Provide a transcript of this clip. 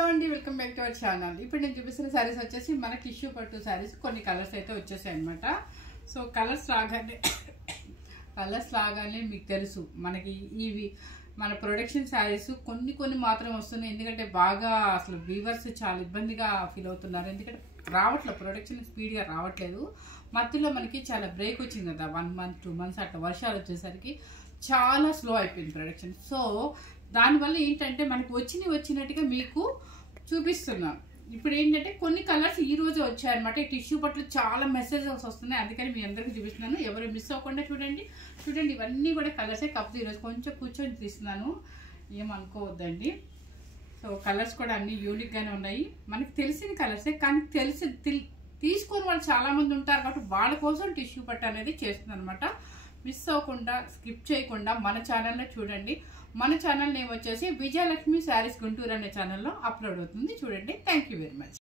Hello అండి, welcome back to our channel. ఇప్పుడు నేను చూపిస్తున్న శారీస్ వచ్చేసి మన టిష్యూ పట్టు శారీస్. కొన్ని కలర్స్ అయితే వచ్చేసాయి అనమాట. సో కలర్స్ రాగానే మీకు తెలుసు మనకి ఇవి మన ప్రొడక్షన్ శారీస్ కొన్ని మాత్రం వస్తున్నాయి. ఎందుకంటే బాగా అసలు వీవర్స్ చాలా ఇబ్బందిగా ఫీల్ అవుతున్నారు. ఎందుకంటే రావట్లేదు, ప్రొడక్షన్ స్పీడ్గా రావట్లేదు. మధ్యలో మనకి చాలా బ్రేక్ వచ్చింది కదా, 1 month 2 months అట్లా వర్షాలు వచ్చేసరికి చాలా స్లో అయిపోయింది ప్రొడక్షన్. సో దానివల్ల ఏంటంటే మనకు వచ్చినట్టుగా మీకు చూపిస్తున్నాం. ఇప్పుడు ఏంటంటే కొన్ని కలర్స్ ఈ రోజు వచ్చాయన్నమాట. ఈ టిష్యూ పట్లు చాలా మెసేజెస్ వస్తున్నాయి, అందుకని మీ అందరికీ చూపిస్తున్నాను. ఎవరు మిస్ అవ్వకుండా చూడండి. ఇవన్నీ కూడా కలర్సే, కాకపోతే ఈరోజు కొంచెం కూర్చొని తీస్తున్నాను, ఏమనుకోవద్దండి. సో కలర్స్ కూడా అన్ని యూనిక్గానే ఉన్నాయి. మనకు తెలిసిన కలర్సే, కానీ తీసుకుని వాళ్ళు చాలామంది ఉంటారు కాబట్టి వాళ్ళ కోసం టిష్యూ పట్టు అనేది చేస్తుంది అనమాట. మిస్ అవ్వకుండా, స్కిప్ చేయకుండా మన ఛానల్లో చూడండి. మన ఛానల్ నేమ్ వచ్చేసి విజయలక్ష్మి శారీస్ గుంటూరు అనే ఛానల్లో అప్లోడ్ అవుతుంది. చూడండి. Thank you very much.